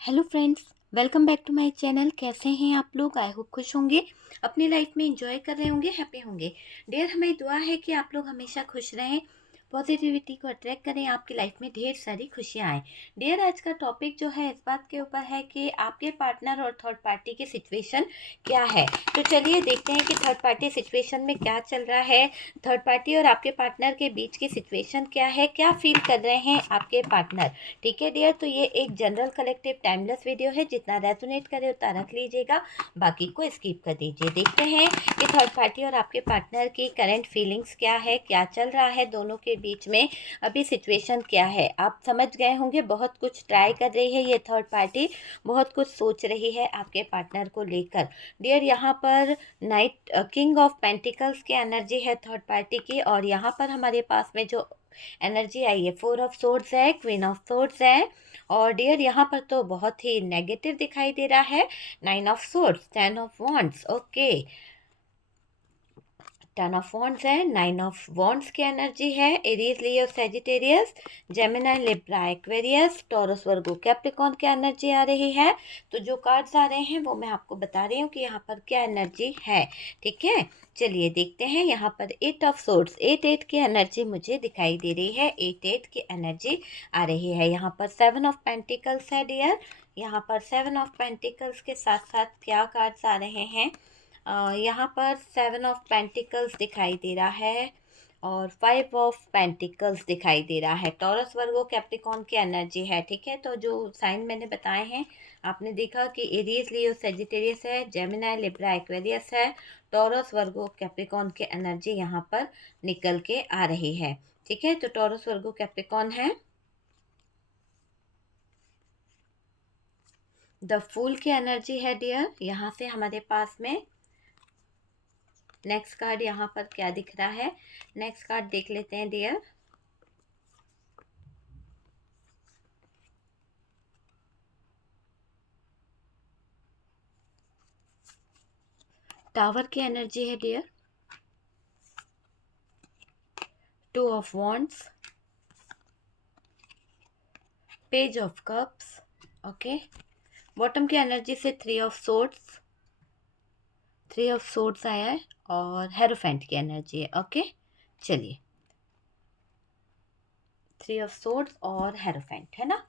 Hello friends, welcome back to my channel. कैसे हैं आप लोग? आई होप खुश होंगे, अपनी लाइफ में एंजॉय कर रहे होंगे, हैप्पी होंगे। डियर, हमें दुआ है कि आप लोग हमेशा खुश रहें, पॉजिटिविटी को अट्रैक्ट करें, आपकी लाइफ में ढेर सारी खुशियाँ आएँ। डियर, आज का टॉपिक जो है इस बात के ऊपर है कि आपके पार्टनर और थर्ड पार्टी की सिचुएशन क्या है। तो चलिए देखते हैं कि थर्ड पार्टी सिचुएशन में क्या चल रहा है, थर्ड पार्टी और आपके पार्टनर के बीच की सिचुएशन क्या है, क्या फील कर रहे हैं आपके पार्टनर। ठीक है डियर, तो ये एक जनरल कलेक्टिव टाइमलेस वीडियो है, जितना रेजोनेट करे उतना रख लीजिएगा, बाकी को स्किप कर दीजिए। देखते हैं कि थर्ड पार्टी और आपके पार्टनर की करंट फीलिंग्स क्या है, क्या चल रहा है दोनों के बीच में, अभी सिचुएशन क्या है। आप समझ गए होंगे, बहुत कुछ ट्राई कर रही है ये थर्ड पार्टी, बहुत कुछ सोच रही है आपके पार्टनर को लेकर। डियर, यहाँ पर नाइट किंग ऑफ पेंटिकल्स की एनर्जी है थर्ड पार्टी की, और यहाँ पर हमारे पास में जो एनर्जी आई है फोर ऑफ सोर्ड्स है, क्वीन ऑफ सोर्ड्स है, और डियर यहाँ पर तो बहुत ही नेगेटिव दिखाई दे रहा है, nine of swords, ten of wands. Okay, ten of wands है, नाइन ऑफ वॉन्ड्स की एनर्जी है, Aries, Leo, Sagittarius, Gemini, Libra, Aquarius, Taurus, Virgo, Capricorn की एनर्जी आ रही है। तो जो कार्ड्स आ रहे हैं वो मैं आपको बता रही हूँ कि यहाँ पर क्या एनर्जी है। ठीक है, चलिए देखते हैं। यहाँ पर एट ऑफ सोर्ड्स, एट की एनर्जी मुझे दिखाई दे रही है, एट की एनर्जी आ रही है। यहाँ पर सेवन ऑफ पेंटिकल्स है डियर, यहाँ पर सेवन ऑफ पेंटिकल्स के साथ साथ क्या कार्ड्स आ रहे हैं, यहाँ पर सेवन ऑफ पेंटिकल्स दिखाई दे रहा है और फाइव ऑफ पेंटिकल्स दिखाई दे रहा है। टॉरस, वर्गो, कैप्रिकॉर्न की एनर्जी है। ठीक है, तो जो साइन मैंने बताए हैं आपने देखा कि एरीज, लियो, सेजिटेरियस है, जेमिनी, लिब्रा, एक्वेरियस है, टॉरस, वर्गो, कैप्रिकॉर्न की एनर्जी यहाँ पर निकल के आ रही है। ठीक है, तो टॉरस, वर्गो, कैप्रिकॉर्न है। द फूल की एनर्जी है डियर, यहाँ से हमारे पास में। नेक्स्ट कार्ड यहाँ पर क्या दिख रहा है, नेक्स्ट कार्ड देख लेते हैं डियर। टावर की एनर्जी है dear, two of wands, page of cups. Okay, bottom की एनर्जी से three of swords, three of swords आया है, और हेरोफेंट की एनर्जी है। ओके, चलिए, थ्री ऑफ सोर्ड्स और हेरोफेंट है ना।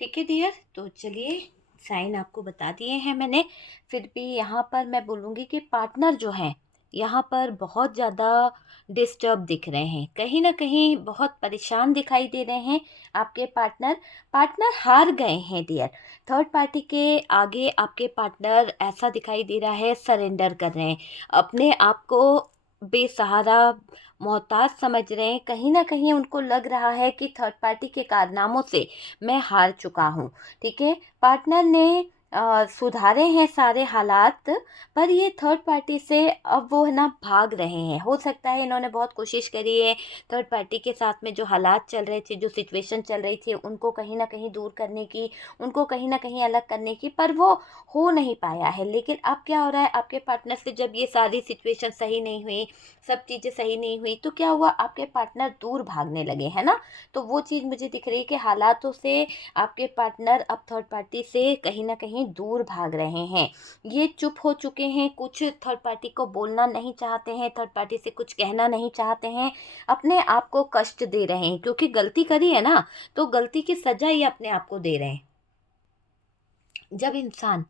ठीक है डियर, तो चलिए साइन आपको बता दिए हैं मैंने। फिर भी यहाँ पर मैं बोलूँगी कि पार्टनर जो है यहाँ पर बहुत ज़्यादा डिस्टर्ब दिख रहे हैं, कहीं ना कहीं बहुत परेशान दिखाई दे रहे हैं आपके पार्टनर। पार्टनर हार गए हैं डियर, थर्ड पार्टी के आगे आपके पार्टनर ऐसा दिखाई दे रहा है सरेंडर कर रहे हैं, अपने आप को बेसहारा, मोहताज समझ रहे हैं। कहीं ना कहीं उनको लग रहा है कि थर्ड पार्टी के कारनामों से मैं हार चुका हूँ। ठीक है, पार्टनर ने सुधारे हैं सारे हालात, पर ये थर्ड पार्टी से अब वो है ना भाग रहे हैं। हो सकता है इन्होंने बहुत कोशिश करी है थर्ड पार्टी के साथ में, जो हालात चल रहे थे, जो सिचुएशन चल रही थी, उनको कहीं ना कहीं दूर करने की, उनको कहीं ना कहीं अलग करने की, पर वो हो नहीं पाया है। लेकिन अब क्या हो रहा है आपके पार्टनर से, जब ये सारी सिचुएशन सही नहीं हुई, सब चीज़ें सही नहीं हुई, तो क्या हुआ, आपके पार्टनर दूर भागने लगे, है ना। तो वो चीज़ मुझे दिख रही है कि हालातों से आपके पार्टनर अब थर्ड पार्टी से कहीं ना कहीं दूर भाग रहे हैं। ये चुप हो चुके हैं, कुछ थर्ड पार्टी को बोलना नहीं चाहते हैं, थर्ड पार्टी से कुछ कहना नहीं चाहते हैं, अपने आप को कष्ट दे रहे हैं, क्योंकि गलती करी है ना, तो गलती की सजा ही अपने आप को दे रहे हैं। जब इंसान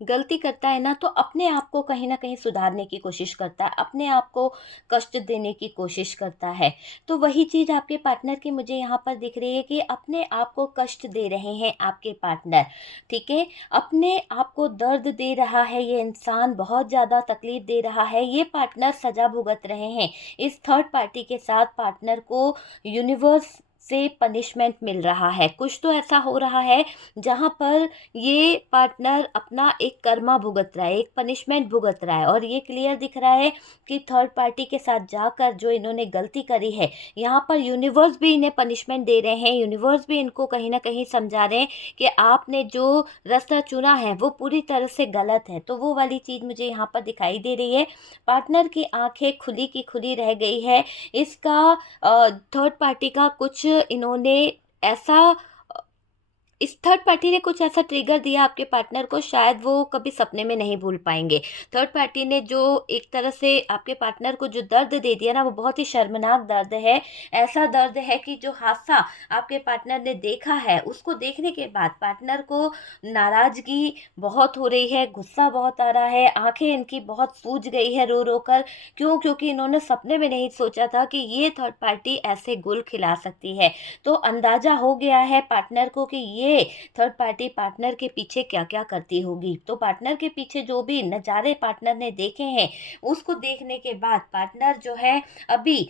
गलती करता है ना, तो अपने आप को कहीं ना कहीं सुधारने की कोशिश करता है, अपने आप को कष्ट देने की कोशिश करता है। तो वही चीज़ आपके पार्टनर की मुझे यहाँ पर दिख रही है कि अपने आप को कष्ट दे रहे हैं आपके पार्टनर। ठीक है, अपने आप को दर्द दे रहा है ये इंसान, बहुत ज़्यादा तकलीफ दे रहा है ये पार्टनर, सजा भुगत रहे हैं इस थर्ड पार्टी के साथ। पार्टनर को यूनिवर्स से पनिशमेंट मिल रहा है, कुछ तो ऐसा हो रहा है जहाँ पर ये पार्टनर अपना एक कर्मा भुगत रहा है, एक पनिशमेंट भुगत रहा है। और ये क्लियर दिख रहा है कि थर्ड पार्टी के साथ जाकर जो इन्होंने गलती करी है, यहाँ पर यूनिवर्स भी इन्हें पनिशमेंट दे रहे हैं, यूनिवर्स भी इनको कहीं ना कहीं समझा रहे हैं कि आपने जो रास्ता चुना है वो पूरी तरह से गलत है। तो वो वाली चीज़ मुझे यहाँ पर दिखाई दे रही है। पार्टनर की आंखें खुली की खुली रह गई है, इसका थर्ड पार्टी का कुछ इन्होंने ऐसा इस थर्ड पार्टी ने कुछ ऐसा ट्रिगर दिया आपके पार्टनर को, शायद वो कभी सपने में नहीं भूल पाएंगे। थर्ड पार्टी ने जो एक तरह से आपके पार्टनर को जो दर्द दे दिया ना, वो बहुत ही शर्मनाक दर्द है। ऐसा दर्द है कि जो हादसा आपके पार्टनर ने देखा है, उसको देखने के बाद पार्टनर को नाराजगी बहुत हो रही है, गुस्सा बहुत आ रहा है, आंखें इनकी बहुत सूज गई है रो रो कर। क्यों? क्योंकि इन्होंने सपने में नहीं सोचा था कि ये थर्ड पार्टी ऐसे गुल खिला सकती है। तो अंदाजा हो गया है पार्टनर को कि ये थर्ड पार्टी पार्टनर के पीछे क्या क्या करती होगी। तो पार्टनर के पीछे जो भी नज़ारे पार्टनर ने देखे हैं, उसको देखने के बाद पार्टनर जो है अभी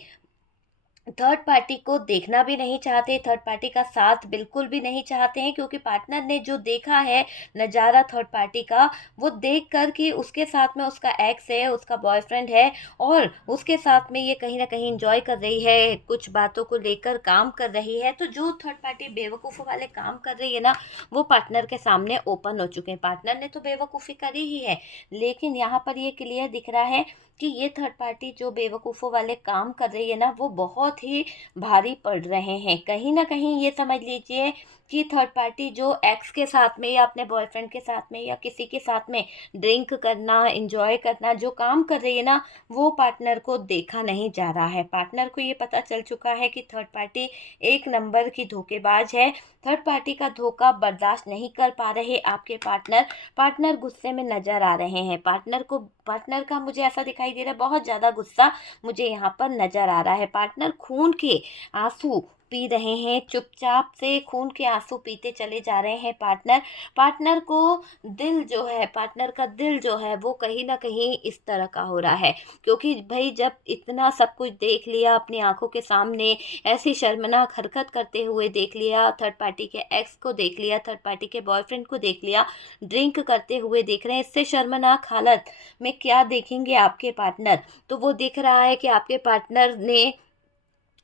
थर्ड पार्टी को देखना भी नहीं चाहते, थर्ड पार्टी का साथ बिल्कुल भी नहीं चाहते हैं, क्योंकि पार्टनर ने जो देखा है नज़ारा थर्ड पार्टी का, वो देख कर कि उसके साथ में उसका एक्स है, उसका बॉयफ्रेंड है, और उसके साथ में ये कहीं ना कहीं इंजॉय कर रही है, कुछ बातों को लेकर काम कर रही है। तो जो थर्ड पार्टी बेवकूफ़ों वाले काम कर रही है ना, वो पार्टनर के सामने ओपन हो चुके हैं। पार्टनर ने तो बेवकूफ़ी करी ही है, लेकिन यहाँ पर ये क्लियर दिख रहा है कि ये थर्ड पार्टी जो बेवकूफ़ों वाले काम कर रही है ना, वो बहुत ही भारी पड़ रहे हैं। कहीं ना कहीं ये समझ लीजिए कि थर्ड पार्टी जो एक्स के साथ में या अपने बॉयफ्रेंड के साथ में या किसी के साथ में ड्रिंक करना, एंजॉय करना, जो काम कर रही है ना, वो पार्टनर को देखा नहीं जा रहा है। पार्टनर को ये पता चल चुका है कि थर्ड पार्टी एक नंबर की धोखेबाज है। थर्ड पार्टी का धोखा बर्दाश्त नहीं कर पा रहे आपके पार्टनर। पार्टनर गुस्से में नज़र आ रहे हैं। पार्टनर का मुझे ऐसा दिखाई दे रहा है, बहुत ज़्यादा गुस्सा मुझे यहाँ पर नज़र आ रहा है। पार्टनर खून के आंसू पी रहे हैं, चुपचाप से खून के आंसू पीते चले जा रहे हैं पार्टनर। पार्टनर को पार्टनर का दिल जो है वो कहीं ना कहीं इस तरह का हो रहा है, क्योंकि भाई जब इतना सब कुछ देख लिया अपनी आंखों के सामने, ऐसी शर्मनाक हरकत करते हुए देख लिया, थर्ड पार्टी के एक्स को देख लिया, थर्ड पार्टी के बॉयफ्रेंड को देख लिया, ड्रिंक करते हुए देख रहे हैं, इससे शर्मनाक हालत में क्या देखेंगे आपके पार्टनर। तो वो दिख रहा है कि आपके पार्टनर ने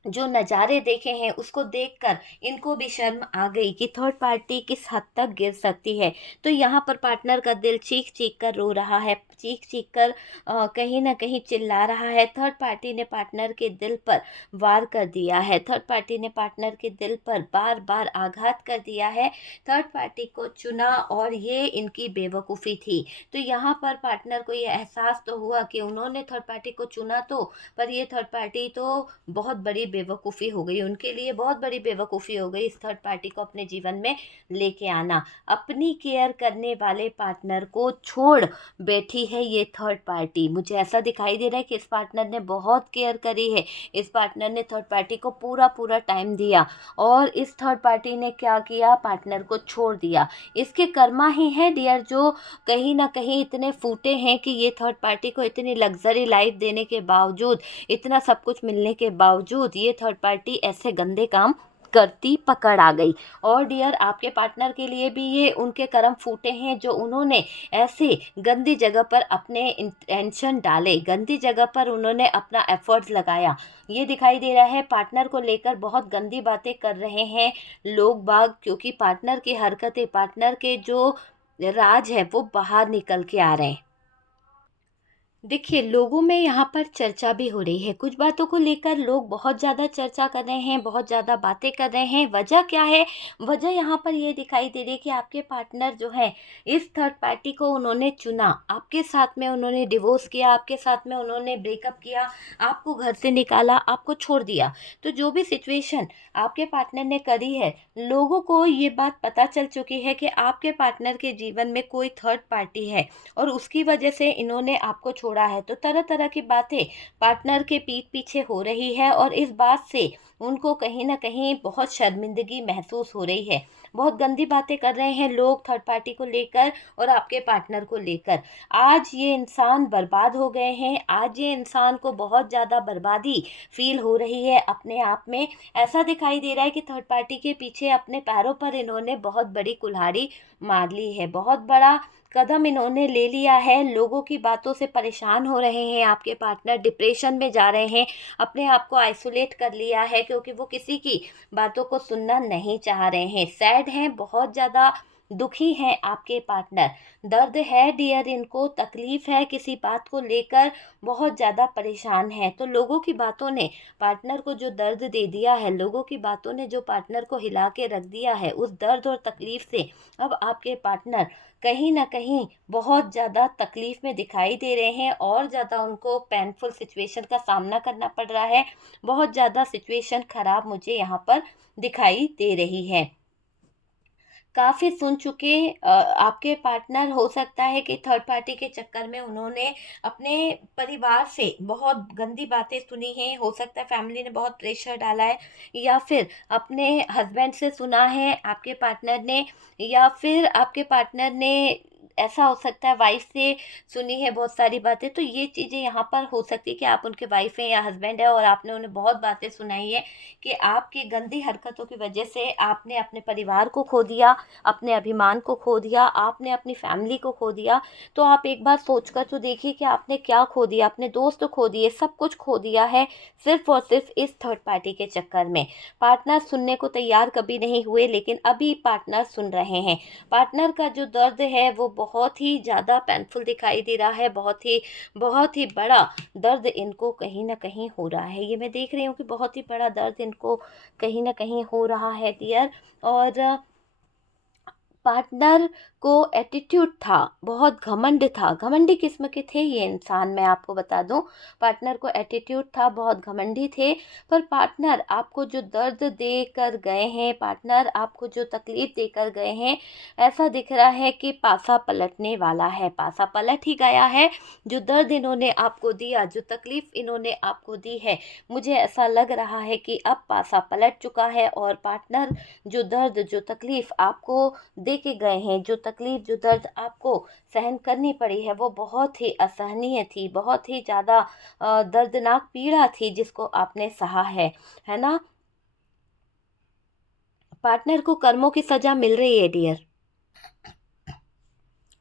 जो नज़ारे देखे हैं, उसको देखकर इनको भी शर्म आ गई कि थर्ड पार्टी किस हद तक गिर सकती है। तो यहाँ पर पार्टनर का दिल चीख चीख कर रो रहा है, चीख चीख कर कहीं ना कहीं चिल्ला रहा है। थर्ड पार्टी ने पार्टनर के दिल पर वार कर दिया है, थर्ड पार्टी ने पार्टनर के दिल पर बार बार आघात कर दिया है। थर्ड पार्टी को चुना और ये इनकी बेवकूफ़ी थी। तो यहाँ पर पार्टनर को ये एहसास तो हुआ कि उन्होंने थर्ड पार्टी को चुना तो, पर ये थर्ड पार्टी तो बहुत बड़ी बेवकूफ़ी हो गई, उनके लिए बहुत बड़ी बेवकूफ़ी हो गई इस थर्ड पार्टी को अपने जीवन में लेके आना। अपनी केयर करने वाले पार्टनर को छोड़ बैठी है ये थर्ड पार्टी। मुझे ऐसा दिखाई दे रहा है कि इस पार्टनर ने बहुत केयर करी है, इस पार्टनर ने थर्ड पार्टी को पूरा पूरा टाइम दिया, और इस थर्ड पार्टी ने क्या किया, पार्टनर को छोड़ दिया। इसके कर्मा ही है डियर, जो कहीं ना कहीं इतने फूटे हैं कि ये थर्ड पार्टी को इतनी लग्जरी लाइफ देने के बावजूद, इतना सब कुछ मिलने के बावजूद, ये थर्ड पार्टी ऐसे गंदे काम करती पकड़ आ गई। और डियर, आपके पार्टनर के लिए भी ये उनके कर्म फूटे हैं, जो उन्होंने ऐसे गंदी जगह पर अपने इंटेंशन डाले, गंदी जगह पर उन्होंने अपना एफर्ट्स लगाया। ये दिखाई दे रहा है पार्टनर को लेकर बहुत गंदी बातें कर रहे हैं लोग बाग, क्योंकि पार्टनर की हरकतें, पार्टनर के जो राज है वो बाहर निकल के आ रहे हैं। देखिए, लोगों में यहाँ पर चर्चा भी हो रही है, कुछ बातों को लेकर लोग बहुत ज़्यादा चर्चा कर रहे हैं, बहुत ज़्यादा बातें कर रहे हैं। वजह क्या है? वजह यहाँ पर ये दिखाई दे रही है कि आपके पार्टनर जो है, इस थर्ड पार्टी को उन्होंने चुना, आपके साथ में उन्होंने डिवोर्स किया, आपके साथ में उन्होंने ब्रेकअप किया, आपको घर से निकाला, आपको छोड़ दिया। तो जो भी सिचुएशन आपके पार्टनर ने करी है, लोगों को ये बात पता चल चुकी है कि आपके पार्टनर के जीवन में कोई थर्ड पार्टी है, और उसकी वजह से इन्होंने आपको छोड़ा है। तो तरह तरह की बातें पार्टनर के पीठ पीछे हो रही है, और इस बात से उनको कहीं ना कहीं बहुत शर्मिंदगी महसूस हो रही है। बहुत गंदी बातें कर रहे हैं लोग थर्ड पार्टी को लेकर और आपके पार्टनर को लेकर। आज ये इंसान बर्बाद हो गए हैं, आज ये इंसान को बहुत ज़्यादा बर्बादी फील हो रही है अपने आप में। ऐसा दिखाई दे रहा है कि थर्ड पार्टी के पीछे अपने पैरों पर इन्होंने बहुत बड़ी कुल्हाड़ी मार ली है, बहुत बड़ा कदम इन्होंने ले लिया है। लोगों की बातों से परेशान हो रहे हैं, आपके पार्टनर डिप्रेशन में जा रहे हैं, अपने आप को आइसोलेट कर लिया है, क्योंकि वो किसी की बातों को सुनना नहीं चाह रहे हैं, सैड हैं, बहुत ज़्यादा दुखी हैं आपके पार्टनर, दर्द है डियर इनको, तकलीफ़ है किसी बात को लेकर, बहुत ज़्यादा परेशान हैं। तो लोगों की बातों ने पार्टनर को जो दर्द दे दिया है, लोगों की बातों ने जो पार्टनर को हिला के रख दिया है, उस दर्द और तकलीफ़ से अब आपके पार्टनर कहीं न कहीं बहुत ज़्यादा तकलीफ़ में दिखाई दे रहे हैं और ज़्यादा उनको पेनफुल सिचुएशन का सामना करना पड़ रहा है। बहुत ज़्यादा सिचुएशन ख़राब मुझे यहाँ पर दिखाई दे रही है। काफ़ी सुन चुके आपके पार्टनर, हो सकता है कि थर्ड पार्टी के चक्कर में उन्होंने अपने परिवार से बहुत गंदी बातें सुनी हैं, हो सकता है फैमिली ने बहुत प्रेशर डाला है, या फिर अपने हस्बैंड से सुना है आपके पार्टनर ने, या फिर आपके पार्टनर ने ऐसा हो सकता है वाइफ से सुनी है बहुत सारी बातें। तो ये चीज़ें यहाँ पर हो सकती है कि आप उनके वाइफ हैं या हस्बैंड है और आपने उन्हें बहुत बातें सुनाई है कि आपकी गंदी हरकतों की वजह से आपने अपने परिवार को खो दिया, अपने अभिमान को खो दिया, आपने अपनी फैमिली को खो दिया। तो आप एक बार सोच कर तो देखिए कि आपने क्या खो दिया, अपने दोस्त खो दिए, सब कुछ खो दिया है सिर्फ़ और सिर्फ़ इस थर्ड पार्टी के चक्कर में। पार्टनर सुनने को तैयार कभी नहीं हुए, लेकिन अभी पार्टनर सुन रहे हैं। पार्टनर का जो दर्द है वो बहुत ही ज़्यादा पेनफुल दिखाई दे रहा है, बहुत ही बड़ा दर्द इनको कहीं न कहीं हो रहा है। ये मैं देख रही हूँ कि बहुत ही बड़ा दर्द इनको कहीं न कहीं हो रहा है डियर। और पार्टनर को एटीट्यूड था, बहुत घमंड था, घमंडी किस्म के थे ये इंसान, मैं आपको बता दूं। पार्टनर को एटीट्यूड था, बहुत घमंडी थे। पर पार्टनर आपको जो दर्द दे कर गए हैं, पार्टनर आपको जो तकलीफ देकर गए हैं, ऐसा दिख रहा है कि पासा पलटने वाला है, पासा पलट ही गया है। जो दर्द इन्होंने आपको दिया, जो तकलीफ इन्होंने आपको दी है, मुझे ऐसा लग रहा है कि अब पासा पलट चुका है और पार्टनर जो दर्द, जो तकलीफ आपको दे के गए हैं, जो तकलीफ, जो दर्द आपको सहन करनी पड़ी है, वो बहुत ही असहनीय थी, बहुत ही ज़्यादा दर्दनाक पीड़ा थी जिसको आपने सहा है ना? पार्टनर को कर्मों की सज़ा मिल रही है डियर।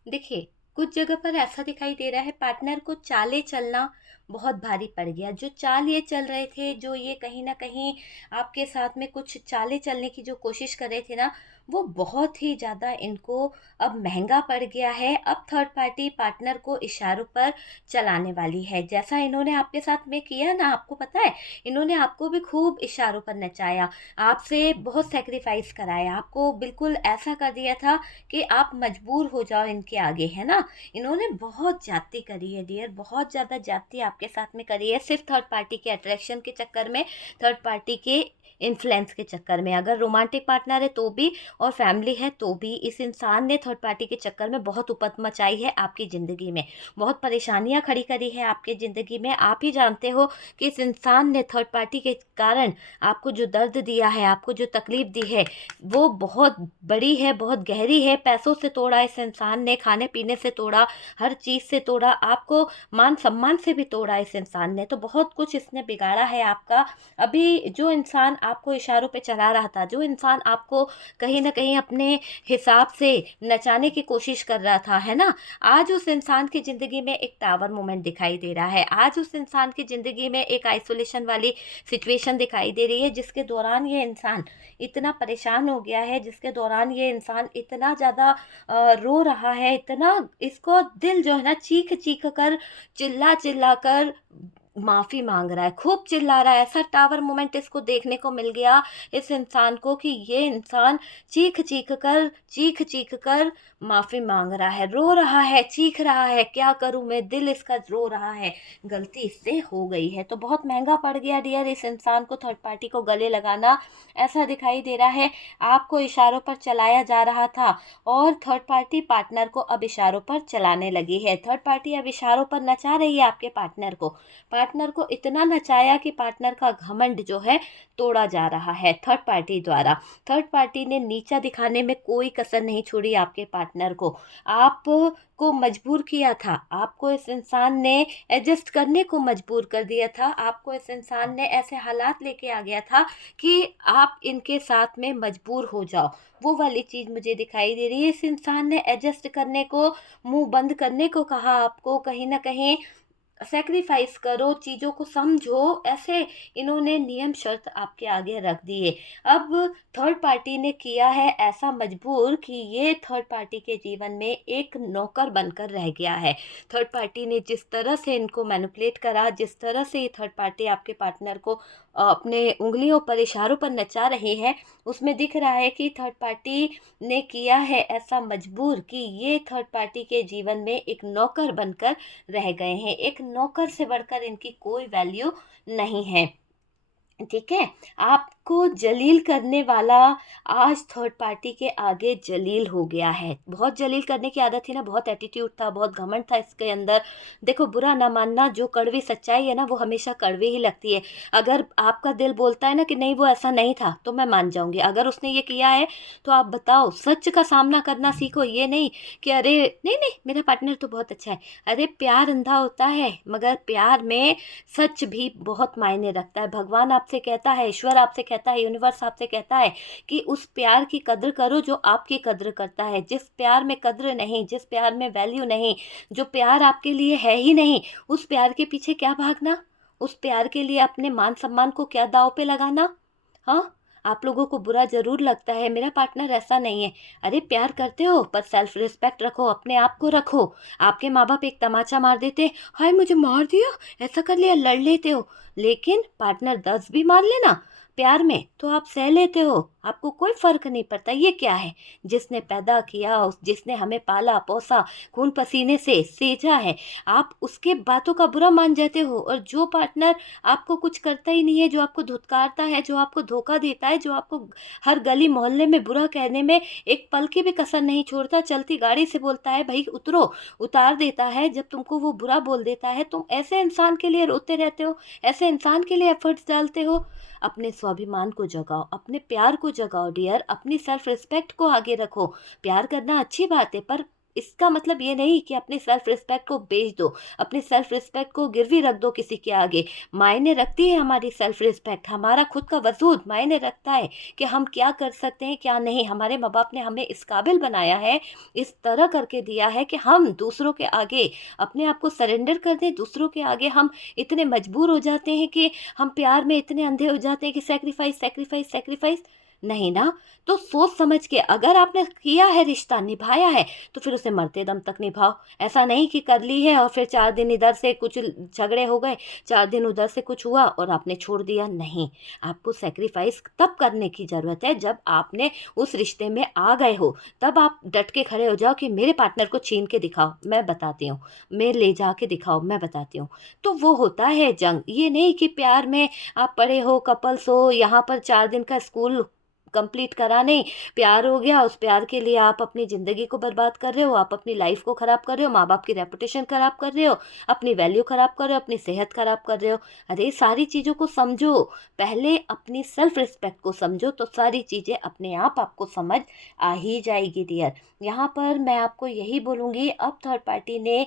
देखिए, कुछ जगह पर ऐसा दिखाई दे रहा है पार्टनर को चालें चलना बहुत भारी पड़ गया। जो चाल ये चल रहे थे, जो ये कहीं न कहीं आपके साथ में कुछ चालें चलने की जो कोशिश कर रहे थे ना, वो बहुत ही ज़्यादा इनको अब महँगा पड़ गया है। अब थर्ड पार्टी पार्टनर को इशारों पर चलाने वाली है। जैसा इन्होंने आपके साथ में किया ना, आपको पता है, इन्होंने आपको भी खूब इशारों पर नचाया, आपसे बहुत सैक्रिफ़ाइस कराया, आपको बिल्कुल ऐसा कर दिया था कि आप मजबूर हो जाओ इनके आगे, है ना? इन्होंने बहुत ज़्यादती करी है डियर, बहुत ज़्यादा ज़्यादती आपके साथ में करी है, सिर्फ़ थर्ड पार्टी के अट्रैक्शन के चक्कर में, थर्ड पार्टी के इन्फ्लुएंस के चक्कर में। अगर रोमांटिक पार्टनर है तो भी और फैमिली है तो भी, इस इंसान ने थर्ड पार्टी के चक्कर में बहुत उपत मचाई है आपकी ज़िंदगी में, बहुत परेशानियाँ खड़ी करी है आपकी ज़िंदगी में। आप ही जानते हो कि इस इंसान ने थर्ड पार्टी के कारण आपको जो दर्द दिया है, आपको जो तकलीफ़ दी है, वो बहुत बड़ी है, बहुत गहरी है। पैसों से तोड़ा इस इंसान ने, खाने-पीने से तोड़ा, हर चीज़ से तोड़ा, आपको मान-सम्मान से भी तोड़ा इस इंसान ने। तो बहुत कुछ इसने बिगाड़ा है आपका। अभी जो इंसान आपको इशारों पे चला रहा था, जो इंसान आपको कहीं न कहीं अपने हिसाब से नचाने की कोशिश कर रहा था, है ना? आज उस इंसान की ज़िंदगी में एक टावर मोमेंट दिखाई दे रहा है। आज उस इंसान की ज़िंदगी में एक आइसोलेशन वाली सिचुएशन दिखाई दे रही है, जिसके दौरान ये इंसान इतना परेशान हो गया है, जिसके दौरान ये इंसान इतना ज़्यादा रो रहा है, इतना इसको दिल जो है ना चीख-चीख कर, चिल्ला-चिल्ला कर माफ़ी माँग रहा है, खूब चिल्ला रहा है। ऐसा टावर मोमेंट इसको देखने को मिल गया इस इंसान को कि ये इंसान चीख-चीख कर माफ़ी माँग रहा है, रो रहा है, चीख रहा है, क्या करूँ मैं, दिल इसका रो रहा है, गलती इससे हो गई है। तो बहुत महँगा पड़ गया डियर इस इंसान को थर्ड पार्टी को गले लगाना, ऐसा दिखाई दे रहा है। आपको इशारों पर चलाया जा रहा था और थर्ड पार्टी पार्टनर को अब इशारों पर चलाने लगी है। थर्ड पार्टी अब इशारों पर नचा रही है आपके पार्टनर को। पार्टनर को इतना नचाया कि पार्टनर का घमंड जो है तोड़ा जा रहा है थर्ड पार्टी द्वारा। थर्ड पार्टी ने नीचा दिखाने में कोई कसर नहीं छोड़ी आपके पार्टनर को। आपको मजबूर किया था, आपको इस इंसान ने एडजस्ट करने को मजबूर कर दिया था, आपको इस इंसान ने ऐसे हालात लेके आ गया था कि आप इनके साथ में मजबूर हो जाओ। वो वाली चीज़ मुझे दिखाई दे रही है। इस इंसान ने एडजस्ट करने को, मुँह बंद करने को कहा आपको, कहीं न कहीं सैक्रिफाइस करो, चीज़ों को समझो, ऐसे इन्होंने नियम शर्त आपके आगे रख दिए। अब थर्ड पार्टी ने किया है ऐसा मजबूर कि ये थर्ड पार्टी के जीवन में एक नौकर बनकर रह गया है। थर्ड पार्टी ने जिस तरह से इनको मैनिपुलेट करा, जिस तरह से ये थर्ड पार्टी आपके पार्टनर को अपने उँगलियों पर, इशारों पर नचा रही है, उसमें दिख रहा है कि थर्ड पार्टी ने किया है ऐसा मजबूर कि ये थर्ड पार्टी के जीवन में एक नौकर बनकर रह गए हैं। एक नौकर से बढ़कर इनकी कोई वैल्यू नहीं है। ठीक है, आपको जलील करने वाला आज थर्ड पार्टी के आगे जलील हो गया है। बहुत जलील करने की आदत थी ना, बहुत एटीट्यूड था, बहुत घमंड था इसके अंदर। देखो, बुरा ना मानना, जो कड़वी सच्चाई है ना वो हमेशा कड़वी ही लगती है। अगर आपका दिल बोलता है ना कि नहीं वो ऐसा नहीं था, तो मैं मान जाऊंगी। अगर उसने ये किया है तो आप बताओ, सच का सामना करना सीखो। ये नहीं कि अरे नहीं नहीं मेरा पार्टनर तो बहुत अच्छा है। अरे प्यार अंधा होता है, मगर प्यार में सच भी बहुत मायने रखता है। भगवान आपसे कहता है, ईश्वर आपसे कहता है, यूनिवर्स आपसे कहता है कि उस प्यार की कद्र करो जो आपकी कद्र करता है। जिस प्यार में कद्र नहीं, जिस प्यार में वैल्यू नहीं, जो प्यार आपके लिए है ही नहीं, उस प्यार के पीछे क्या भागना? उस प्यार के लिए अपने मान सम्मान को क्या दांव पे लगाना? हाँ, आप लोगों को बुरा जरूर लगता है, मेरा पार्टनर ऐसा नहीं है। अरे प्यार करते हो पर सेल्फ रिस्पेक्ट रखो, अपने आप को रखो। आपके माँ बाप एक तमाचा मार देते, हाय मुझे मार दिया, ऐसा कर लिया, लड़ लेते हो। लेकिन पार्टनर 10 भी मार लेना प्यार में तो आप सह लेते हो, आपको कोई फर्क नहीं पड़ता। ये क्या है? जिसने पैदा किया, जिसने हमें पाला पोसा, खून पसीने से सेजा है, आप उसके बातों का बुरा मान जाते हो। और जो पार्टनर आपको कुछ करता ही नहीं है, जो आपको धुतकारता है, जो आपको धोखा देता है, जो आपको हर गली मोहल्ले में बुरा कहने में एक पल की भी कसर नहीं छोड़ता, चलती गाड़ी से बोलता है भाई उतरो, उतार देता है, जब तुमको वो बुरा बोल देता है, तुम ऐसे इंसान के लिए रोते रहते हो, ऐसे इंसान के लिए एफर्ट्स डालते हो। अपने स्वाभिमान को जगाओ, अपने प्यार को जगाओ डियर, अपनी सेल्फ रिस्पेक्ट को आगे रखो। प्यार करना अच्छी बात है, पर इसका मतलब ये नहीं कि अपनी सेल्फ रिस्पेक्ट को बेच दो, अपनी सेल्फ रिस्पेक्ट को गिरवी रख दो किसी के आगे। मायने रखती है हमारी सेल्फ रिस्पेक्ट, हमारा खुद का वजूद मायने रखता है कि हम क्या कर सकते हैं क्या नहीं। हमारे माँ बाप ने हमें इस काबिल बनाया है, इस तरह करके दिया है कि हम दूसरों के आगे अपने आप को सरेंडर कर दें। दूसरों के आगे हम इतने मजबूर हो जाते हैं कि हम प्यार में इतने अंधे हो जाते हैं कि सेक्रीफाइस सेक्रीफाइस सेक्रीफाइस। नहीं ना, तो सोच समझ के, अगर आपने किया है, रिश्ता निभाया है, तो फिर उसे मरते दम तक निभाओ। ऐसा नहीं कि कर ली है और फिर 4 दिन इधर से कुछ झगड़े हो गए, 4 दिन उधर से कुछ हुआ और आपने छोड़ दिया। नहीं, आपको सेक्रीफाइस तब करने की ज़रूरत है जब आपने उस रिश्ते में आ गए हो। तब आप डट के खड़े हो जाओ कि मेरे पार्टनर को छीन के दिखाओ, मैं बताती हूँ, मैं ले जा के दिखाओ, मैं बताती हूँ। तो वो होता है जंग। ये नहीं कि प्यार में आप पढ़े हो, कपल्स हो, यहाँ पर 4 दिन का स्कूल कंप्लीट करा नहीं, प्यार हो गया, उस प्यार के लिए आप अपनी ज़िंदगी को बर्बाद कर रहे हो, आप अपनी लाइफ को ख़राब कर रहे हो, माँ बाप की रेपुटेशन ख़राब कर रहे हो, अपनी वैल्यू ख़राब कर रहे हो, अपनी सेहत ख़राब कर रहे हो। अरे सारी चीज़ों को समझो, पहले अपनी सेल्फ रिस्पेक्ट को समझो, तो सारी चीज़ें अपने आप आपको समझ आ ही जाएगी डियर। यहाँ पर मैं आपको यही बोलूँगी, अब थर्ड पार्टी ने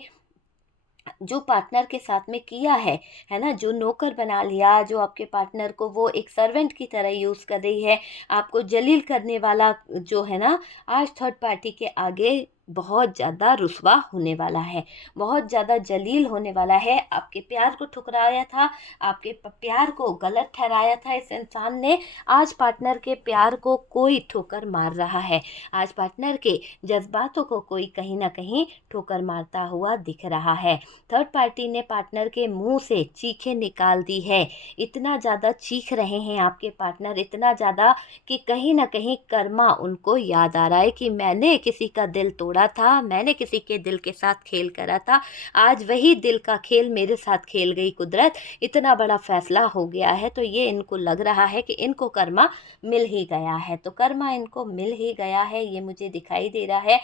जो पार्टनर के साथ में किया है ना, जो नौकर बना लिया, जो आपके पार्टनर को वो एक सर्वेंट की तरह यूज़ कर रही है, आपको जलील करने वाला जो है ना, आज थर्ड पार्टी के आगे बहुत ज़्यादा रुसवा होने वाला है, बहुत ज़्यादा जलील होने वाला है। आपके प्यार को ठुकराया था, आपके प्यार को गलत ठहराया था इस इंसान ने, आज पार्टनर के प्यार को कोई ठोकर मार रहा है, आज पार्टनर के जज्बातों को कोई कहीं ना कहीं ठोकर मारता हुआ दिख रहा है। थर्ड पार्टी ने पार्टनर के मुंह से चीखें निकाल दी है। इतना ज़्यादा चीख रहे हैं आपके पार्टनर, इतना ज़्यादा कि कहीं ना कहीं कर्मा उनको याद आ रहा है कि मैंने किसी का दिल तोड़ा था, मैंने किसी के दिल के साथ खेल करा था, आज वही दिल का खेल मेरे साथ खेल गई कुदरत। इतना बड़ा फैसला हो गया है, तो ये इनको लग रहा है कि इनको कर्मा मिल ही गया है। तो कर्मा इनको मिल ही गया है, ये मुझे दिखाई दे रहा है।